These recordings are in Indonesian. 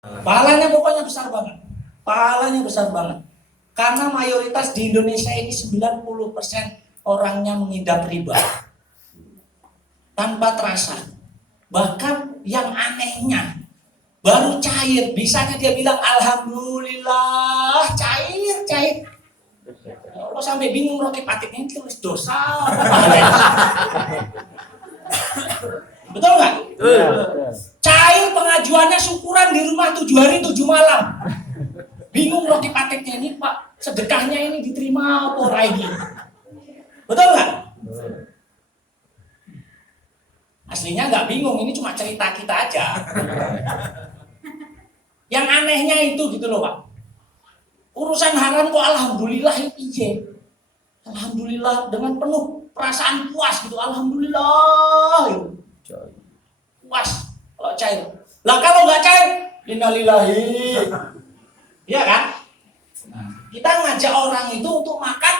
Pahalanya pokoknya besar banget. Pahalanya besar banget. Karena mayoritas di Indonesia ini 90% orangnya mengidap riba. Tanpa terasa. Bahkan yang anehnya baru cair, bisanya dia bilang alhamdulillah, cair. Allah sampai bingung Rocky Patik ini tulis dosa. Betul nggak? Cair pengajuannya syukuran di rumah 7 hari 7 malam. Bingung Rocky Patiknya ini Pak, sedekahnya ini diterima apa lagi? Betul nggak? Aslinya nggak bingung, ini cuma cerita kita aja. Yang anehnya itu gitu loh Pak. Urusan haram kok alhamdulillah ini. Alhamdulillah dengan penuh perasaan puas gitu. Alhamdulillah. Puas kalau cair. Lah kalau nggak cair, innalillahi. Iya kan? Nah, kita ngajak orang itu untuk makan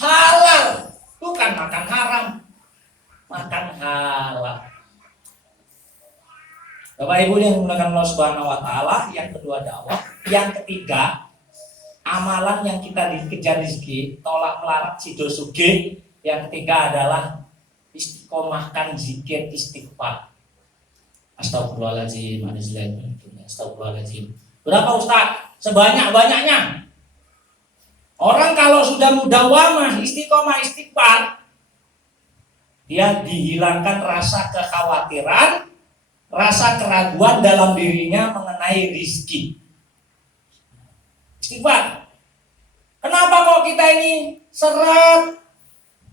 halal, bukan makan haram. Makan halal. Bapak Ibu yang menggunakan Allah Subhanahu wa taala, yang kedua dakwah, yang ketiga amalan yang kita dikejar rezeki, tolak melarat sido sugih, yang ketiga adalah istiqomahkan zikir istighfar. Astagfirullahaladzim, astagfirullahaladzim. Berapa Ustaz? Sebanyak-banyaknya. Orang kalau sudah mudawamah istiqomah istighfar, dia dihilangkan rasa kekhawatiran, rasa keraguan dalam dirinya mengenai rizki. Istighfar. Kenapa kok kita ini seret,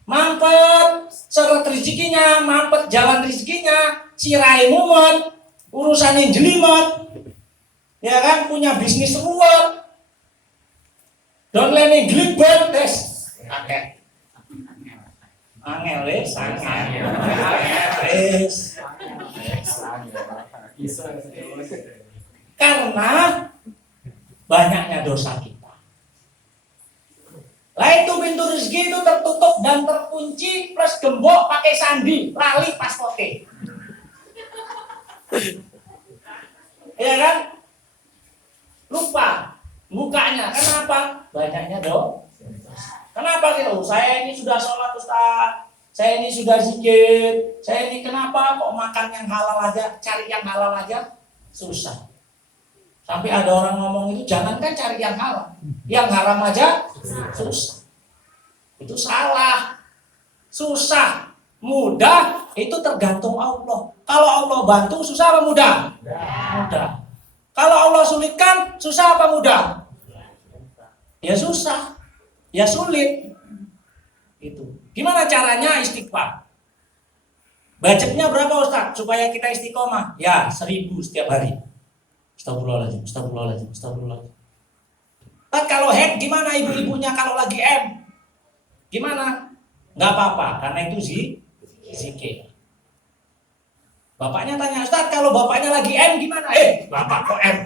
mampet, seret rezekinya, mampet jalan rezekinya, sirai mumet, urusannya jelimet, ya kan, punya bisnis ruwet, downline glibet, des, akeh. Angel wis, karena banyaknya dosa kita. Lah itu pintu rezeki itu tertutup dan terkunci plus gembok pakai sandi, lali pasporte. Ya kan? Lupa bukanya. Kenapa? Banyaknya dosa. Kenapa gitu? Saya ini sudah sholat Ustaz, saya ini sudah zikir, saya ini kenapa kok makan yang halal aja, cari yang halal aja susah. Sampai ada orang ngomong itu jangankan cari yang halal, yang haram aja susah. Itu salah. Susah, mudah itu tergantung Allah. Kalau Allah bantu susah apa mudah? Mudah. Kalau Allah sulitkan susah apa mudah? Ya susah. Ya sulit. Itu. Gimana caranya istighfar? Budgetnya berapa Ustaz supaya kita istiqomah? Ya 1.000 setiap hari. Astagfirullahaladzim, astagfirullahaladzim, astagfirullahaladzim. Kalau head gimana ibu-ibunya kalau lagi M? Gimana? Nggak apa-apa, karena itu zikir. Bapaknya tanya, Ustaz kalau bapaknya lagi M gimana? Bapak kok M?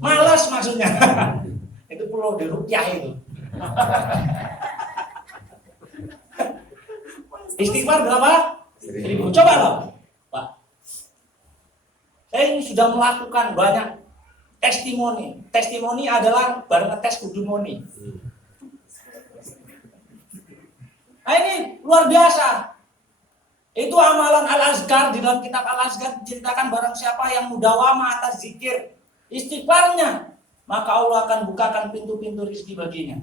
Malas maksudnya. Itu perlu diruqyah itu. Istighfar berapa? 1.000. Coba loh, Pak. Saya ini sudah melakukan banyak testimoni. Testimoni adalah bareng ngetes kudu moni. Nah ini luar biasa. Itu amalan Al-Azkar, di dalam kitab Al-Azkar diceritakan barang siapa yang mudawamah atas zikir istighfarnya, maka Allah akan bukakan pintu-pintu rezeki baginya.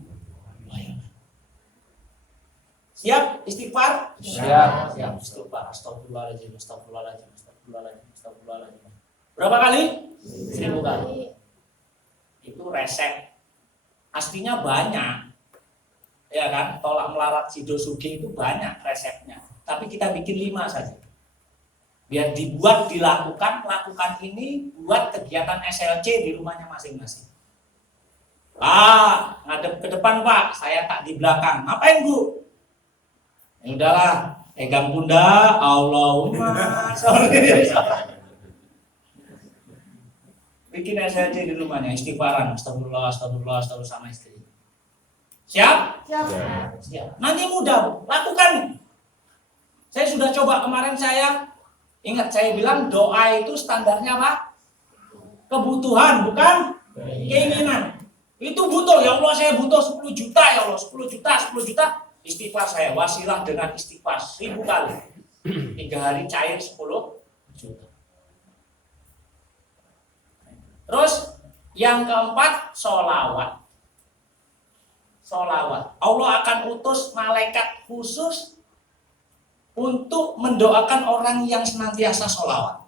Siap istighfar? Siap. Istighfar. Astagfirullahaladzim, astagfirullahaladzim, astagfirullahaladzim, astagfirullahaladzim. Berapa kali? 1.000 kali. Itu resep. Aslinya banyak. Ya kan? Tolak melarat sido sugih itu banyak resepnya. Tapi kita bikin 5 saja. Biar dibuat, dilakukan, lakukan ini buat kegiatan SLC di rumahnya masing-masing. Pak, ngadep ke depan Pak, saya tak di belakang. Ngapain Bu? Ya udahlah, pegang pundak, Allahumma sholli. Bikin SLC di rumahnya, istighfaran, astagfirullah, astagfirullah, astagfirullah sama istri. Siap? Siap. Nanti mudah, lakukan. Saya sudah coba kemarin saya Ingat saya bilang doa itu standarnya apa? Kebutuhan, bukan keinginan. Itu butuh, ya Allah saya butuh 10 juta ya Allah, 10 juta, 10 juta. Istighfar saya, wasilah dengan istighfar 1000 kali. 3 hari cair 10 juta. Terus yang keempat, sholawat. Sholawat. Allah akan utus malaikat khusus untuk mendoakan orang yang senantiasa sholawat.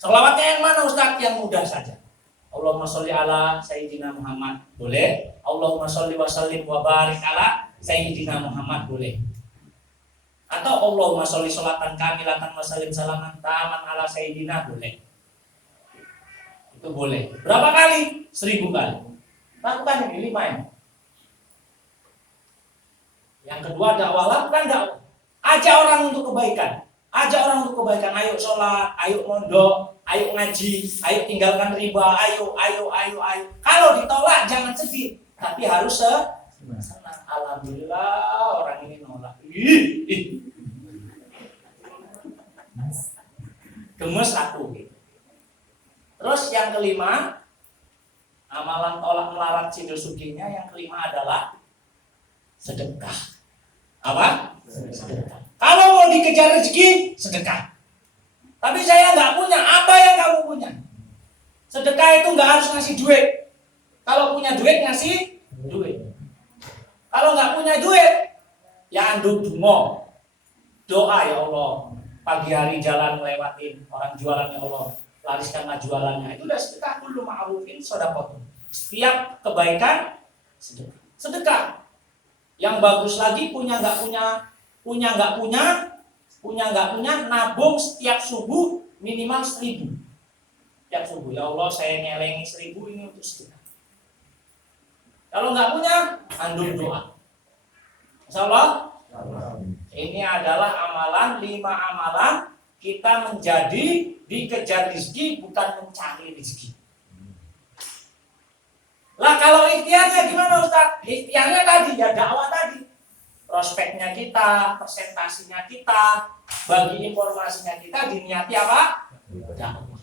Sholawatnya yang mana Ustaz? Yang mudah saja. Allahumma sholli ala Sayyidina Muhammad, boleh. Allahumma sholli wa sallim wa barik ala Sayyidina Muhammad, boleh. Atau Allahumma sholli sholatan kamilatan wa sallim salaman taman ala Sayyidina, boleh. Itu boleh. Berapa kali? 1000 kali. Lakukan ini 5 ya. Yang kedua dakwah, lakukan dakwah. Ajak orang untuk kebaikan. Ajak orang untuk kebaikan. Ayo sholat, ayo mondok, ayo ngaji, ayo tinggalkan riba, ayo. Kalau ditolak jangan sedih, tapi harus senang. Alhamdulillah orang ini nolak. Gemes aku gitu. Terus yang kelima, amalan tolak melarat Sidul Suginya, yang kelima adalah sedekah. Apa? Sedekah. Kalau mau dikejar rezeki, sedekah. Tapi saya nggak punya. Apa yang kamu punya? Sedekah itu nggak harus ngasih duit. Kalau punya duit ngasih duit. Kalau nggak punya duit, ya anduk dungo. Doa ya Allah. Pagi hari jalan ngelewatin orang jualan ya Allah. Lariskanlah jualannya. Itu udah sedekah dulu, ma'rufin sedekah. Setiap kebaikan sedekah. Sedekah. Yang bagus lagi punya nggak punya, nabung setiap subuh minimal 1000. Setiap subuh, ya Allah saya nyelengi 1000 ini untuk sedekah. Kalau nggak punya, andul doa. Insyaallah ini adalah amalan, 5 amalan kita menjadi dikejar rezeki, bukan mencari rezeki. Lah kalau ikhtiarnya gimana Ustaz? Ikhtiarnya tadi ya dakwah tadi. Prospeknya kita, presentasinya kita, bagi informasinya kita diniati apa? Dakwah.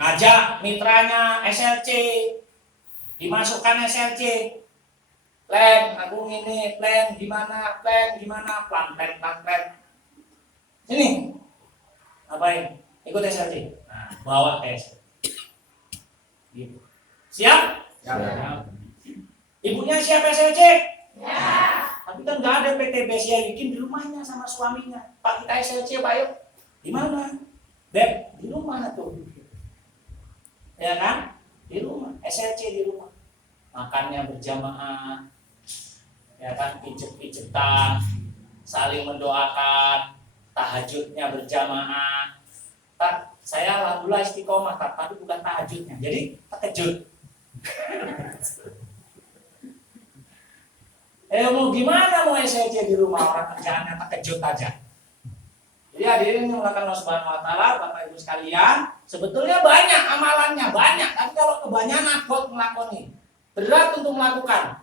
Ngajak mitranya SLC, dimasukkan SLC. Plan, aku ini plan gimana, plan. Sini. Ngapain? Ikut SLC. Nah, bawa ke SLC. Gitu. Siap? Siap. Ibunya siap SLC? Ya. Tapi kan nggak ada PTB yang bikin di rumahnya sama suaminya. Pak kita SLC Pak yuk. Di mana? Beb, di rumah tuh. Ya kan? Di rumah. SLC di rumah. Makannya berjamaah. Ya kan? Pijet-pijetan. Saling mendoakan. Tahajudnya berjamaah. Saya alhamdulillah istiqomah, tapi bukan tahajudnya. Jadi terkejut. Mau gimana mau SLC di rumah, orang kerjaannya terkejut aja. Jadi hadirin yang melakukan Allah Subhanahu wa taala, Bapak Ibu sekalian, sebetulnya banyak amalannya, banyak, tapi kalau kebanyakan abot melakoni, berat untuk melakukan.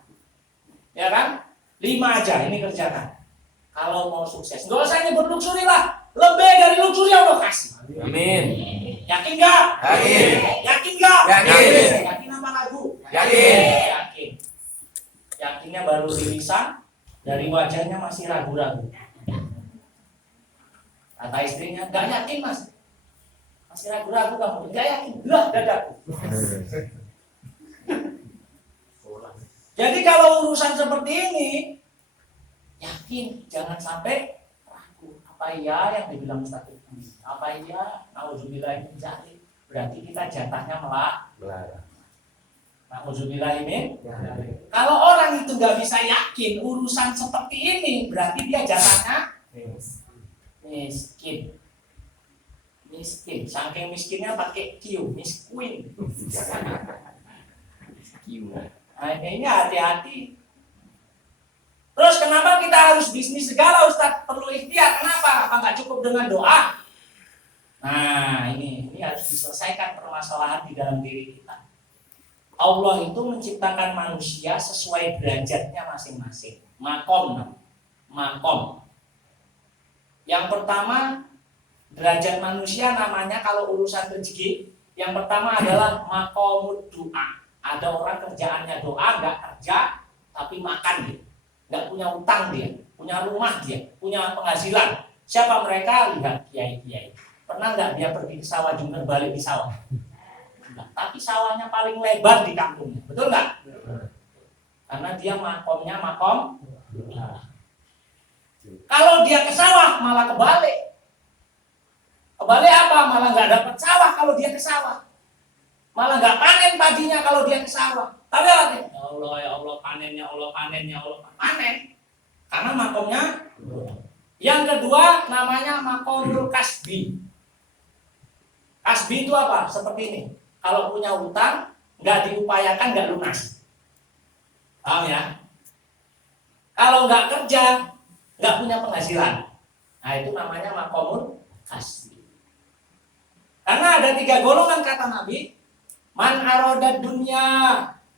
Ya kan? 5 aja ini kerjakan. Kalau mau sukses, enggak usah nyebut luxury lah. Lebih dari luxury Allah kasih. Amin. Yakin enggak? Yakin. Yakin enggak? Yakin. Yakin apa lagu? Yakin. Yakin. Yakinnya baru di lisan, dari wajahnya masih ragu-ragu. Kata istrinya, enggak yakin Mas. Masih ragu-ragu kamu. Enggak yakin. Lah dadaku. Jadi kalau urusan seperti ini, yakin, jangan sampai ragu. Apa iya yang dibilang Ustaz itu? Apa iya? Nauzubillah min dzalik. Berarti kita jatahnya melarang. Nauzubillah min. Kalau orang itu nggak bisa yakin urusan seperti ini, berarti dia jatahnya miskin. Saking miskinnya pakai Q, miskin. Nah, ini hati-hati. Terus kenapa kita harus bisnis segala Ustaz? Perlu ikhtiar. Kenapa? Apa nggak cukup dengan doa? Nah ini harus diselesaikan permasalahan di dalam diri kita. Allah itu menciptakan manusia sesuai derajatnya masing-masing. Makom. Yang pertama, derajat manusia namanya kalau urusan rezeki, yang pertama adalah maqamud doa. Ada orang kerjaannya doa, nggak kerja tapi makan dia, nggak punya utang dia, punya rumah dia, punya penghasilan. Siapa mereka? Lihat kiai-kiai. Pernah nggak dia pergi ke sawah jungkir balik di sawah? Enggak. Tapi sawahnya paling lebar di kampungnya, betul nggak? Karena dia makomnya makom. Kalau dia ke sawah malah kebalik. Kebalik apa? Malah nggak dapat sawah kalau dia ke sawah. Malah nggak panen padinya kalau dia ke sawah. Tapi apa? Ya Allah, ya Allah, panen, ya Allah, panen, ya Allah, panen. Karena makomnya. Yang kedua namanya makomul kasbi. Kasbi itu apa? Seperti ini. Kalau punya utang, nggak diupayakan, nggak lunas. Paham ya? Kalau nggak kerja, nggak punya penghasilan. Nah itu namanya makomul kasbi. Karena ada 3 golongan kata Nabi. Man arodat dunya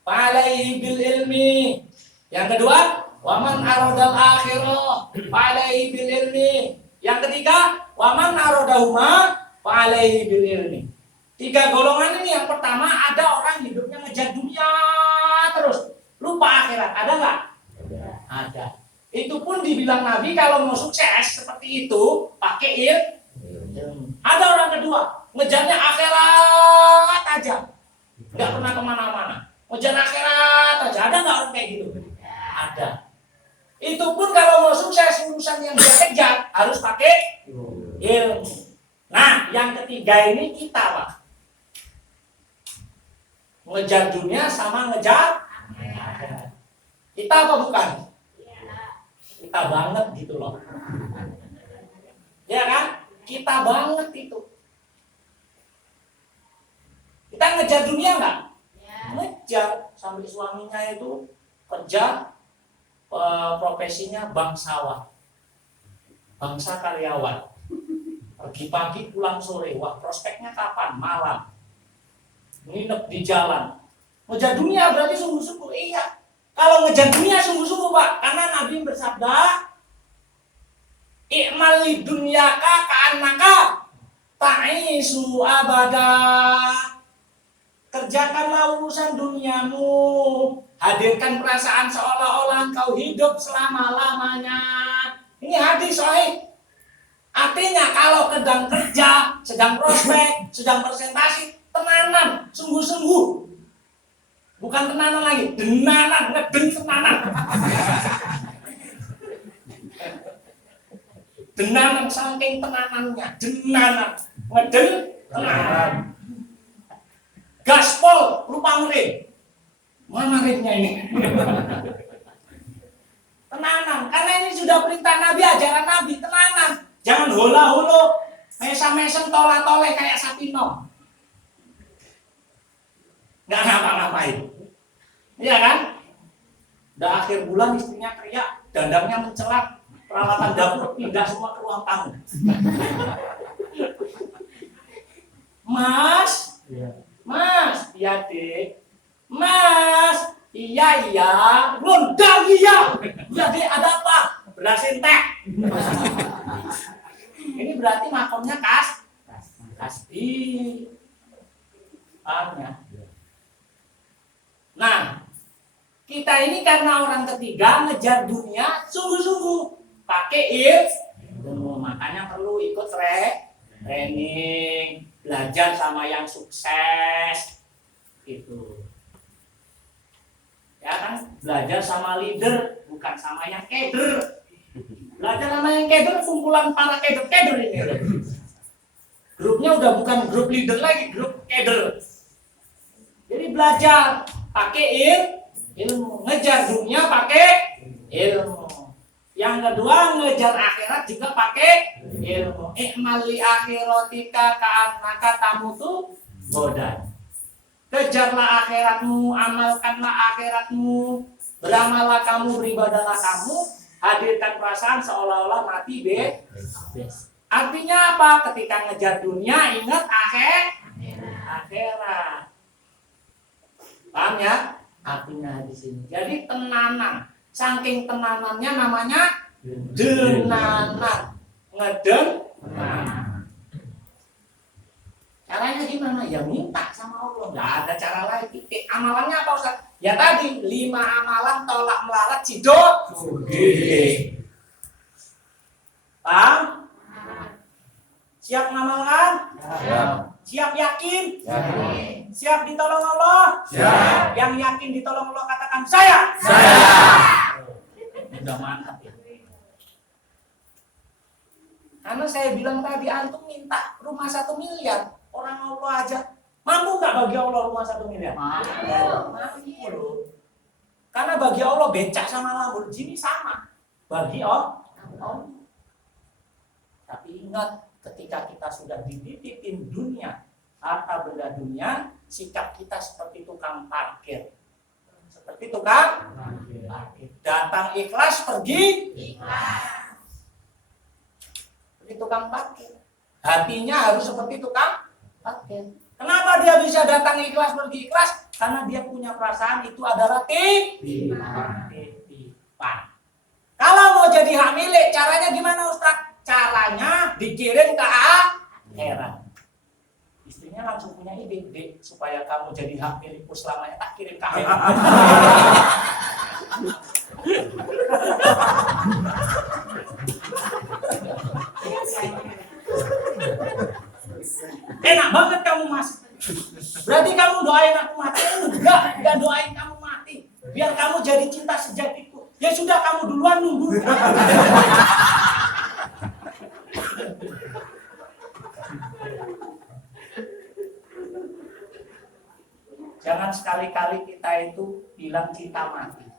fa'alaihi bil ilmi. Yang kedua, waman arodal akhirah fa'alaihi bil ilmi. Yang ketiga, waman arodahuma fa'alaihi bil ilmi. 3 golongan ini, yang pertama ada orang hidupnya ngejar dunia terus, lupa akhirat. Ada nggak? Ada. Itu pun dibilang Nabi kalau mau sukses seperti itu pakai ilmu. Ada orang kedua ngejarnya akhirat aja, nggak pernah kemana-mana, ngejar akhirat aja. Ada nggak orang kayak gitu? Ada. Itu pun kalau mau sukses urusan yang dia kejar harus pakai ilmu. Nah, yang ketiga ini kita, Pak. Ngejar dunia sama ngejar akhirat. Kita apa bukan? Kita banget gitu loh. Ya kan? Kita banget itu. Kita ngejar dunia nggak? Ngejar. Sampai suaminya itu kerja, profesinya bangsawan, bangsa karyawan. Pergi pagi pulang sore. Wah, prospeknya kapan? Malam. Nginep di jalan. Ngejar dunia berarti sungguh-sungguh. Iya. Kalau ngejar dunia sungguh-sungguh, Pak. Karena Nabi bersabda, i'mal lidunyaka ka'annaka ta'isu abada. Kerjakanlah urusan duniamu, hadirkan perasaan seolah-olah engkau hidup selama-lamanya. Ini hadis sahih. Artinya kalau sedang kerja, sedang prospek, sedang presentasi, tenanan, sungguh-sungguh. Bukan tenanan lagi, denanan, ngeden tenanan. Denanan saking tenanannya, denanan, ngeden tenanan. Gaspol, lupa ngerem. Mana remnya ini? Tenanan, karena ini sudah perintah Nabi, ajaran Nabi, tenanan. Jangan hula-hula, mesam-mesem, tola-tole kayak Sapino. Nggak ngapa-ngapain. Iya kan? Udah akhir bulan istrinya teriak, dandangnya mencelak, peralatan dapur pindah semua ke ruang tamu. Mas, Mas, iya dek. Mas, iya, rondang iya. Iya dek, ada apa? Berasin teh. Ini berarti makomnya kasbi. Paham ya? Nah, kita ini karena orang ketiga ngejar dunia sungguh-sungguh pakai ilmu, makanya perlu ikut training, belajar sama yang sukses itu. Ya kan, belajar sama leader bukan sama yang keder. Belajar sama yang keder, kumpulan para keder-keder ini. Grupnya udah bukan grup leader lagi, grup keder. Jadi belajar pakai ilmu, ngejar dunia pakai ilmu. Yang kedua ngejar akhirat juga pakai ilmu. I'mali akhiratika ka'annaka tamutu godan. Kejarlah akhiratmu, amalkanlah akhiratmu, beramallah kamu, beribadahlah kamu, hadirkan perasaan seolah-olah mati bebas. Artinya apa? Ketika ngejar dunia ingat akhirat. Paham ya? Artinya di sini. Jadi tenanan, saking tenanannya namanya denanan. ngedengar. Caranya gimana? Ya minta sama Allah. Nggak ada cara lain. Titik. Amalannya apa Ustaz? Ya tadi 5 amalan tolak melarat cidok. Paham? Siap ngamalkan? Siap yakin? Siap ditolong Allah? Siap. Yang yakin ditolong Allah katakan saya. Udah mantap ya. Karena saya bilang tadi antum minta rumah 1 miliar, orang Allah aja mampu nggak bagi Allah rumah 1 miliar? Mampu loh. Karena bagi Allah becak sama Lamborghini sama. Bagi Allah. Tapi ingat, ketika kita sudah dititipin dunia, harta benda dunia, sikap kita seperti tukang parkir. Seperti tukang parkir. Datang ikhlas, pergi ikhlas. Seperti tukang parkir. Hatinya harus seperti tukang parkir. Kenapa dia bisa datang ikhlas, pergi ikhlas? Karena dia punya perasaan itu adalah titipan. Kalau mau jadi hak milik, caranya gimana Ustaz? Caranya dikirim ke akhirat. Istrinya langsung punya ide, Dek, supaya kamu jadi hak milikku selamanya, tak kirim ke akhirat. Enak banget kamu Mas. Berarti kamu doain aku mati? Enggak doain kamu mati. Biar kamu jadi cinta sejatiku. Ya sudah, kamu duluan nunggu. Jangan sekali-kali kita itu bilang cinta mati.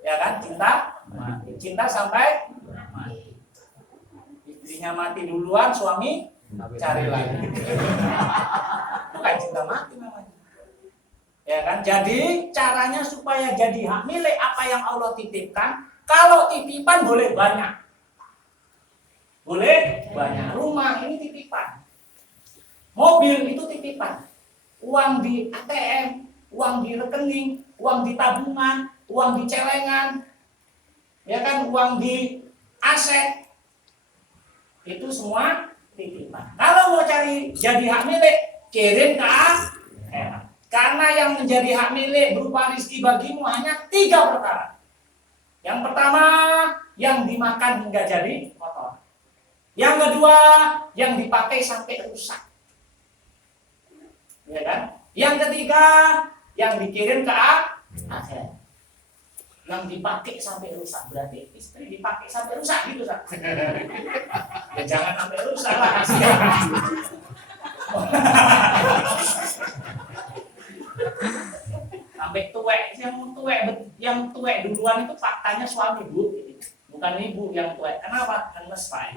Ya kan? Cinta mati. Cinta sampai mati. Istrinya mati duluan, suami cari lagi. Bukan cinta mati namanya. Ya kan? Jadi caranya supaya jadi hak milik apa yang Allah titipkan. Kalau titipan boleh banyak. Boleh banyak. Rumah ini titipan. Mobil itu titipan. Uang di ATM, uang di rekening, uang di tabungan, uang di celengan, ya kan, uang di aset, itu semua titipan. Kalau mau cari jadi hak milik, kirim ke akhirat. Karena yang menjadi hak milik berupa rezeki bagimu hanya 3 perkara. Yang pertama, yang dimakan hingga jadi kotor. Yang kedua, yang dipakai sampai rusak. Ya kan? Yang ketiga, yang dikirim ke akhirat. Yang dipakai sampai rusak, berarti istri dipakai sampai rusak gitu kan? Ya jangan sampai rusak lah, kasihan. Sampai tuwek, yang tuwek duluan itu faktanya suami Bu, bukan ibu yang tuwek. Kenapa? Ngenes Pak.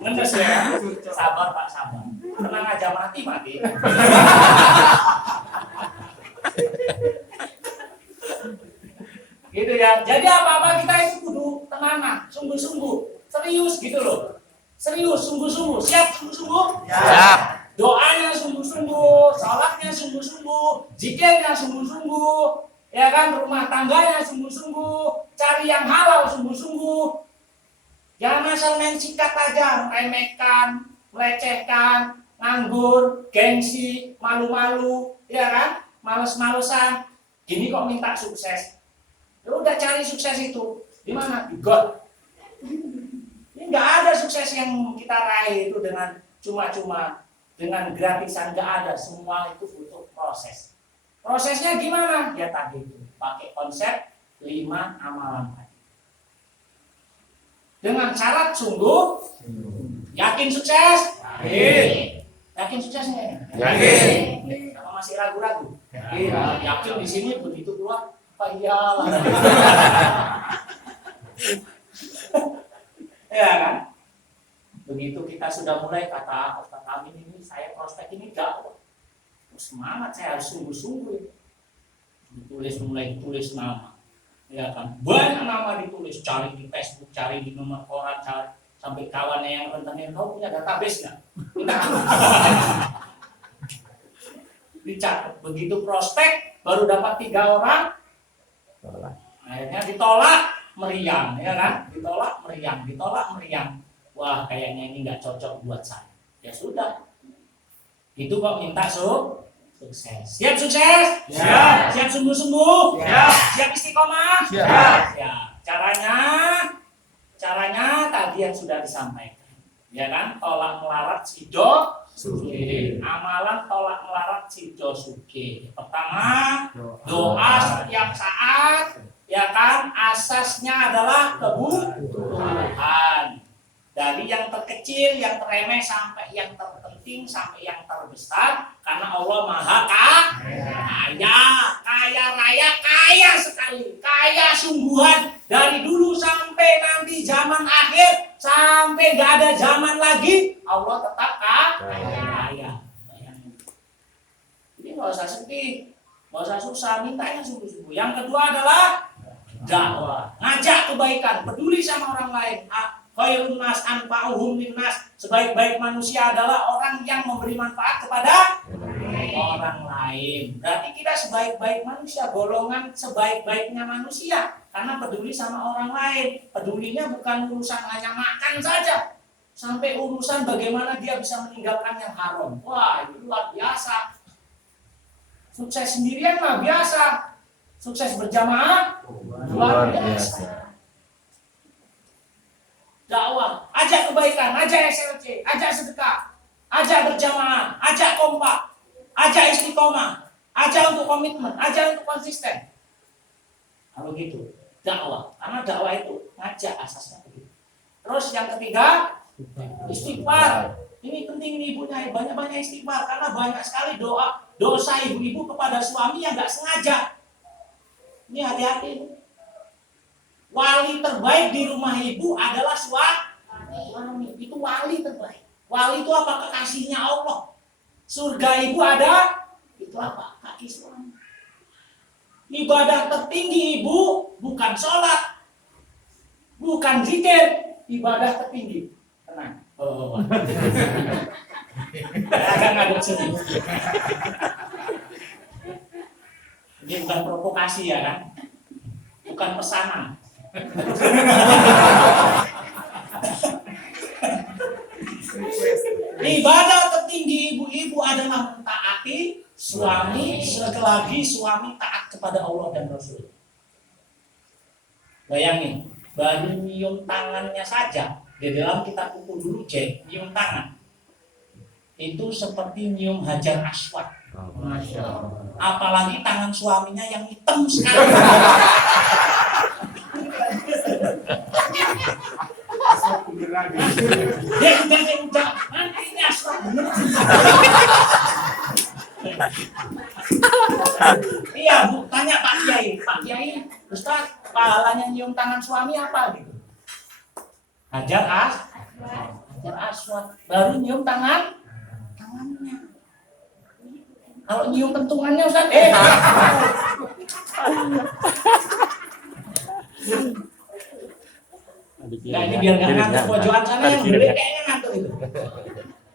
Ngenes ya, sabar Pak, sabar. Tenang aja, mati. Gitu ya. Jadi apa-apa kita itu kudu tenang, sungguh-sungguh, serius gitu loh. Serius, sungguh-sungguh, siap sungguh-sungguh? Siap. Doanya sungguh-sungguh, salatnya sungguh-sungguh, zikirnya sungguh-sungguh, ya kan, rumah tangganya sungguh-sungguh, cari yang halal sungguh-sungguh. Jangan asal main sikat aja, remehkan, melecehkan, nganggur, gengsi, malu-malu, ya kan, males-malesan. Gini kok minta sukses? Ya udah cari sukses itu di mana? Di God. Ini nggak ada sukses yang kita raih itu dengan cuma-cuma, dengan gratisan, nggak ada. Semua itu butuh proses. Prosesnya gimana? Ya tadi itu pakai konsep 5 amalan tadi. Dengan syarat sungguh, yakin sukses? Yakin suksesnya? Yakin. Apa masih ragu-ragu? Yakin di sini begitu keluar, apa iyalah. Ya kan? Begitu kita sudah mulai kata Ustaz Amin ini, saya prospek ini jauh. Semangat, saya harus sungguh-sungguh. Mulai tulis nama. Ya kan, banyak nama ditulis, cari di Facebook, cari di nomor koran, cari sampai kawannya yang rentenir, kau punya database nggak? Dicatat, begitu prospek baru dapat 3 orang, akhirnya ditolak, meriang, ya kan? Ditolak meriang. Wah, kayaknya ini nggak cocok buat saya. Ya sudah. Itu kok minta sukses. Siap sukses? Siap. Siap sungguh-sungguh? Siap. Siap istiqomah? Siap. Ya. Caranya tadi yang sudah disampaikan. Ya kan? Tolak melarat sido suke. Amalan tolak melarat sido suke. Pertama, doa setiap saat. Ya kan? Asasnya adalah kebutuhan. Dari yang terkecil, yang teremeh sampai yang terpenting, sampai yang terbesar, karena Allah Maha kaya raya, kaya sekali, kaya sungguhan. Dari dulu sampai nanti zaman akhir, sampai gak ada zaman lagi, Allah tetap kaya. Jadi nggak usah sedih, nggak usah susah, mintanya sungguh-sungguh. Yang kedua adalah dakwah, ngajak kebaikan, peduli sama orang lain. Khairun nas anfa'uhum linnas. Sebaik-baik manusia adalah orang yang memberi manfaat kepada orang lain. Berarti kita sebaik-baik manusia, golongan sebaik-baiknya manusia, karena peduli sama orang lain. Pedulinya bukan urusan hanya makan saja, sampai urusan bagaimana dia bisa meninggalkan yang haram. Wah, itu luar biasa. Sukses sendirian mah biasa, sukses berjamaah luar biasa. Dakwah, ajak kebaikan, ajak SLC, ajak sedekah, ajak berjamaah, ajak kompak, ajak istiqomah, ajak untuk komitmen, ajak untuk konsisten. Kalau gitu, dakwah, karena dakwah itu ngajak asasnya begitu. Terus yang ketiga, istighfar. Ini penting nih ibunya, banyak-banyak istighfar, karena banyak sekali dosa ibu-ibu kepada suami yang nggak sengaja. Ini hati-hati. Wali terbaik di rumah ibu adalah suami. Itu wali terbaik. Wali itu apa? Kekasihnya Allah. Surga ibu ada, itu apa? Kaki suami. Ibadah tertinggi ibu bukan sholat, bukan zikir. Ibadah tertinggi. Tenang. Agak ngaduk sini. Ini bukan provokasi ya kan? Bukan pesanan. Ibadah tertinggi ibu-ibu adalah mentaati suami selagi suami taat kepada Allah dan Rasul. Bayangin, baru nyium tangannya saja, di dalam kitab buku dulu nyium tangan itu seperti nyium hajar aswad. Masya Allah. Apalagi tangan suaminya yang hitam sekali. Dia udah mana ini aswad bener. Iya bu, tanya Pak Kiai, Ustaz, pahalanya nyium tangan suami apa gitu? Hajar aswad, baru nyium tangannya. Kalau nyium pentungannya Ustaz, nah ini biar nggak ngantuk pojokan sana yang beli kayaknya ngantuk itu.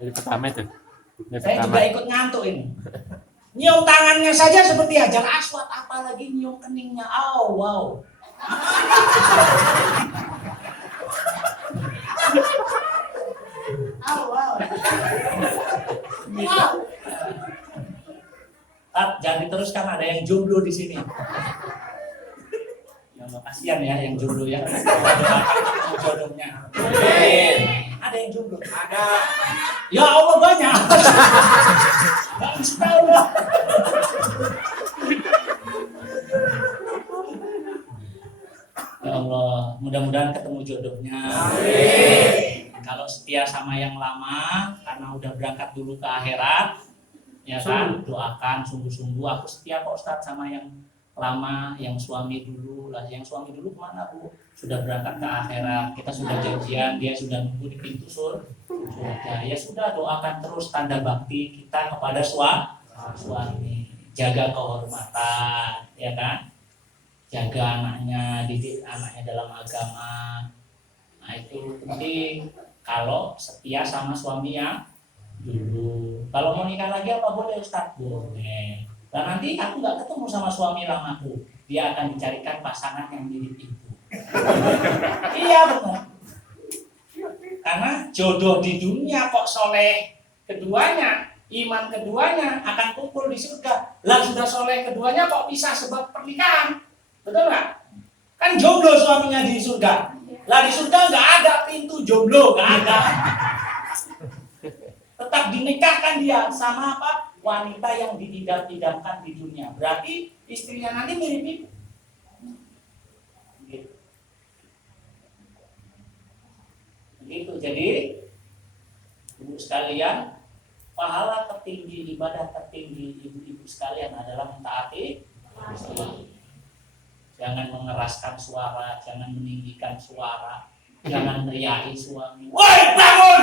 Jadi pertama itu. Saya juga ikut ngantuk ini. Nyium tangannya saja seperti hajar aswad, apalagi nyium keningnya. Oh wow. Oh wow. Wow. Jangan diteruskan, ada yang jomblo di sini. Ya kasihan ya yang jomblo ya. Jodohnya. Ada yang jomblo. Ada. Ya Allah banyak. Astagfirullah. Ya Allah, mudah-mudahan ketemu jodohnya. Amin. Kalau setia sama yang lama, karena udah berangkat dulu ke akhirat, ya kan, doakan sungguh-sungguh, aku setia kok Ustaz sama yang lama, yang suami dulu lah. Yang suami dulu kemana Bu? Sudah berangkat ke akhirat, kita sudah janjian, dia sudah nunggu di pintu surga. Ya sudah, doakan terus tanda bakti kita kepada suami. Jaga kehormatan, ya kan? Jaga anaknya, didik anaknya dalam agama. Nah itu penting. Kalau setia sama suami yang dulu. Kalau mau nikah lagi apa boleh Ustaz? Boleh. Dan nanti aku nggak ketemu sama suami lamaku, dia akan dicarikan pasangan yang mirip ibu. Iya benar. Karena jodoh di dunia kok soleh keduanya, iman keduanya akan kumpul di surga. Lah sudah soleh keduanya kok pisah sebab pernikahan, betul nggak? Kan jomblo suaminya di surga. Lah di surga nggak ada pintu jomblo, nggak ada. Tetap dinikahkan dia sama apa? Wanita yang diidam-idamkan di dunia. Berarti istrinya nanti mirip-mirip. Gitu. Begitu. Jadi ibu sekalian, pahala tertinggi, ibadah tertinggi ibu-ibu sekalian adalah mentaati suami. Jangan mengeraskan suara, jangan meninggikan suara, jangan teriaki suami. Woi bangun!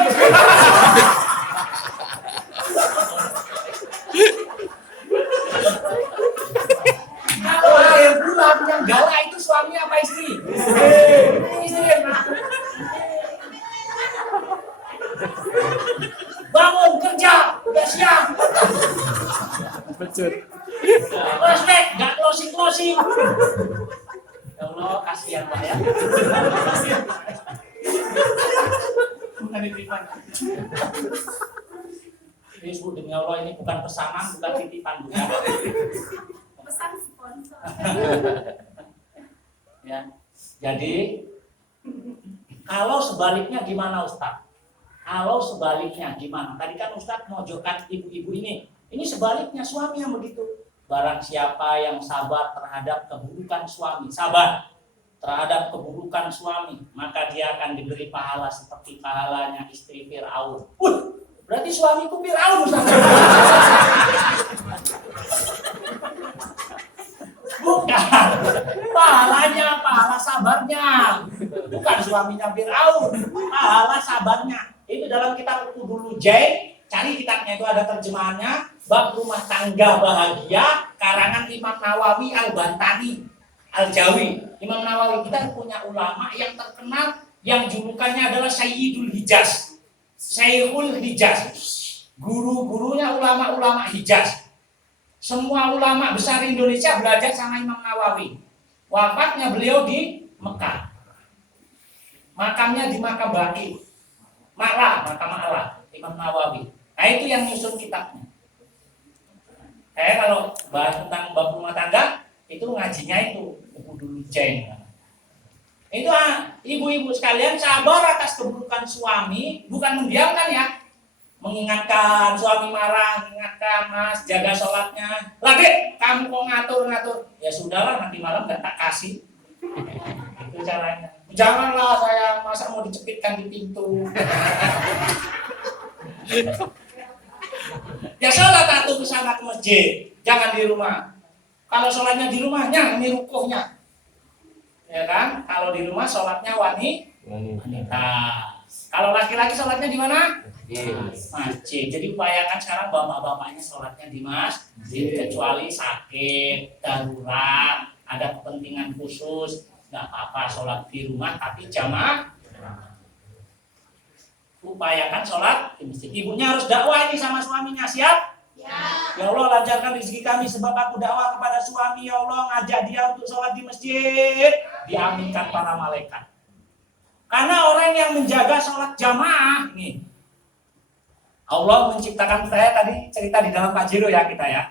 Kalau air bulan yang galak itu suami apa istri? Istri. Bangun kerja, udah siang. Becut. Prospek, nggak closing. Ya Allah, kasihan Pak ya. Bukan titipan. Ini sebut demi Allah, ini bukan pesanan, bukan titipan, bukan. Pesan sponsor. Ya, jadi kalau sebaliknya gimana Ustaz? Kalau sebaliknya gimana? Tadi kan Ustaz mojokkan ibu-ibu ini. Ini sebaliknya suami yang begitu. Barang siapa yang sabar terhadap keburukan suami, sabar terhadap keburukan suami, maka dia akan diberi pahala seperti pahalanya istri Fir'aun. Berarti suamiku Fir'aun, Ustaz. Bukan. Pahalanya, pahala sabarnya. Bukan suaminya Fir'aun. Pahala sabarnya. Itu dalam kitab Qudul Jai, cari kitabnya itu ada terjemahannya. Bab rumah tangga bahagia, karangan Imam Nawawi Al-Bantani Al-Jawi. Imam Nawawi kita punya ulama yang terkenal, yang julukannya adalah Sayyidul Hijaz, Syekhul Hijaz. Guru-gurunya ulama-ulama Hijaz. Semua ulama besar Indonesia belajar sama Imam Nawawi. Wafatnya beliau di Mekah. Makamnya di Makam Baqi. Makam Allah, Imam Nawawi. Nah itu yang nyusun kitabnya. Kalau bahas tentang bab rumah tangga, itu ngajinya itu Qudul Jai. Itu ibu-ibu sekalian, sabar atas keburukan suami, bukan mendiamkan ya. Mengingatkan suami marah, mengingatkan Mas, jaga sholatnya. Lagi kamu kok ngatur-ngatur, ya sudahlah nanti malam gak tak kasih. Itu caranya. Janganlah saya masa mau dicepitkan di pintu. Ya sholat atau ke sana ke masjid, jangan di rumah. Kalau sholatnya di rumahnya, ini rukuhnya. Ya kan? Kalau di rumah sholatnya wanita. Kalau laki-laki sholatnya di mana? Masjid. Jadi upayakan sekarang bapak-bapaknya sholatnya di masjid, kecuali sakit, darurat, ada kepentingan khusus, nggak apa-apa sholat di rumah tapi jamaah. Upayakan sholat di masjid. Ibunya harus dakwah ini sama suaminya, siap? Ya Allah, lancarkan rezeki kami sebab aku dakwah kepada suami. Ya Allah, ngajak dia untuk sholat di masjid, diaminkan para malaikat. Karena orang yang menjaga sholat jamaah nih, Allah menciptakan, saya tadi cerita di dalam Pak Jiro ya kita ya.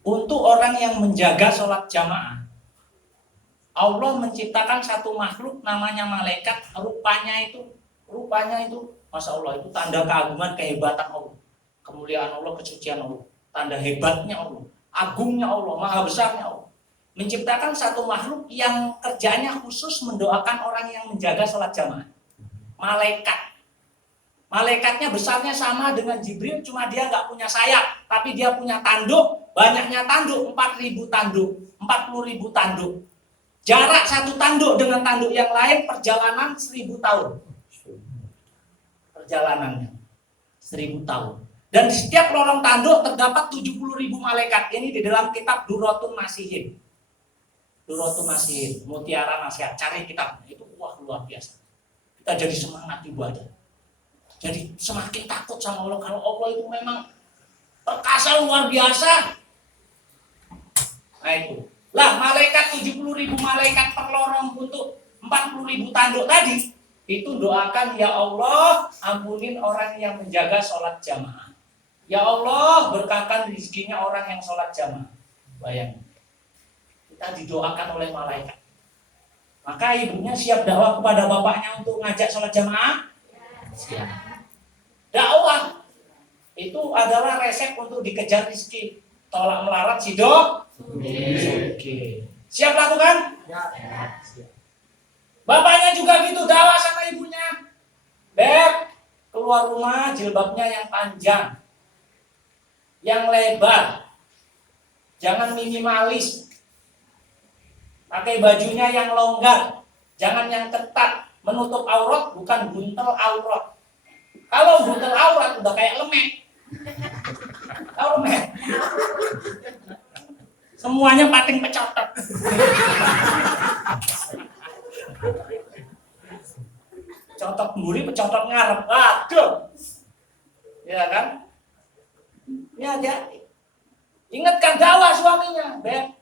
Untuk orang yang menjaga sholat jamaah, Allah menciptakan satu makhluk namanya malaikat. Rupanya itu, Masya Allah, itu tanda keagungan, kehebatan Allah, kemuliaan Allah, kesucian Allah, tanda hebatnya Allah, agungnya Allah, maha besarnya Allah. Menciptakan satu makhluk yang kerjanya khusus mendoakan orang yang menjaga sholat jamaah. Malaikat. Malaikatnya besarnya sama dengan Jibril, cuma dia nggak punya sayap, tapi dia punya tanduk, banyaknya tanduk, 4.000 tanduk, 40.000 tanduk. Jarak satu tanduk dengan tanduk yang lain perjalanan 1.000 tahun. Perjalanannya 1.000 tahun. Dan di setiap lorong tanduk terdapat 70.000 malaikat. Ini di dalam kitab Durratun Nasihin. Durratun Nasihin, Mutiara Nasihat. Cari kitab itu, wah luar biasa. Kita jadi semangat ibadah. Jadi semakin takut sama Allah. Kalau Allah itu memang perkasa luar biasa. Nah itu. Lah malaikat 70.000 malaikat per lorong untuk 40.000 tanduk tadi, itu doakan, ya Allah ampunin orang yang menjaga sholat jamaah. Ya Allah berkahkan rezekinya orang yang sholat jamaah. Bayangin, kita didoakan oleh malaikat. Maka ibunya siap dakwah kepada bapaknya untuk ngajak sholat jamaah? Siap. Dakwah itu adalah resep untuk dikejar rezeki. Tolak melarat sidok. Oke. Siap lakukan? Ya. Bapaknya juga gitu, dakwah sama ibunya. Beb, keluar rumah jilbabnya yang panjang, yang lebar, jangan minimalis. Pakai bajunya yang longgar, jangan yang ketat, menutup aurat bukan buntel aurat. Kalau buntel aurat udah kayak lemek. Tahu lemek? Semuanya pating pecotot. Pecotot mburi, pecotot ngarep. Waduh. Ya kan? Ya, hati-hati. Ingatkan dakwah suaminya, Beb.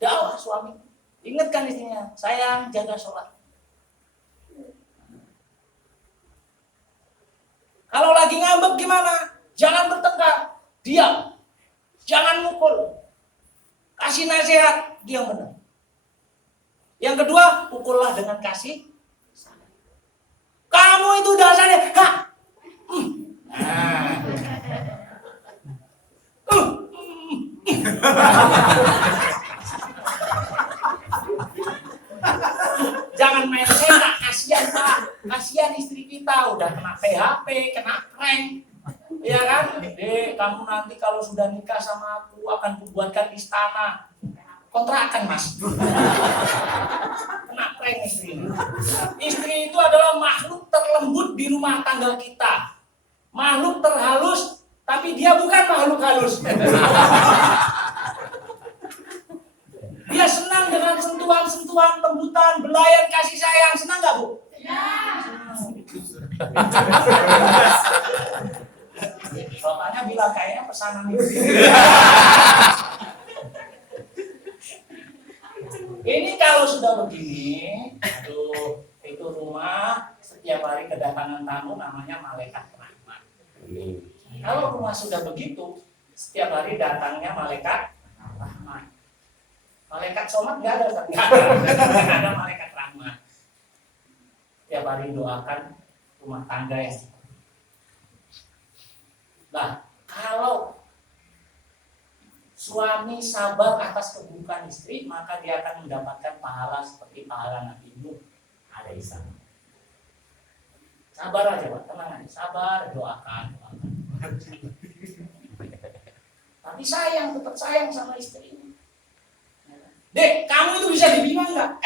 Dakwah suami. Ingatkan istrinya, sayang jaga sholat. Kalau lagi ngambek gimana? Jangan bertengkar, diam. Jangan mukul. Kasih nasihat, diam benar. Yang kedua, pukullah dengan kasih. Kamu itu dasarnya, ha. Jangan main serak, kasihan Pak. Kasihan istri kita udah kena PHP, kena prank. Iya kan? Dek, kamu nanti kalau sudah nikah sama aku akan kubuatkan istana. Kontrakan, Mas. Kena prank istri. Istri itu adalah makhluk terlembut di rumah tangga kita. Makhluk terhalus, tapi dia bukan makhluk halus. Dia senang dengan sentuhan-sentuhan, lembutan, belayan, kasih sayang. Senang nggak, Bu? Bapaknya bilang kayaknya pesanan itu. Ini kalau sudah begini, itu rumah setiap hari kedatangan tamu namanya malaikat rahmat. Kalau rumah sudah begitu, setiap hari datangnya malaikat rahmat. Malaikat somat nggak ada, ada malaikat rahmat. Setiap hari doakan rumah tangga yang. Nah, kalau suami sabar atas keburukan istri, maka dia akan mendapatkan pahala seperti pahala Nabi Nuh alaihissalam. Sabar aja, Pak, tenang aja, sabar, doakan. Tapi sayang, tetap sayang sama istri. Dek, kamu itu bisa dibina nggak?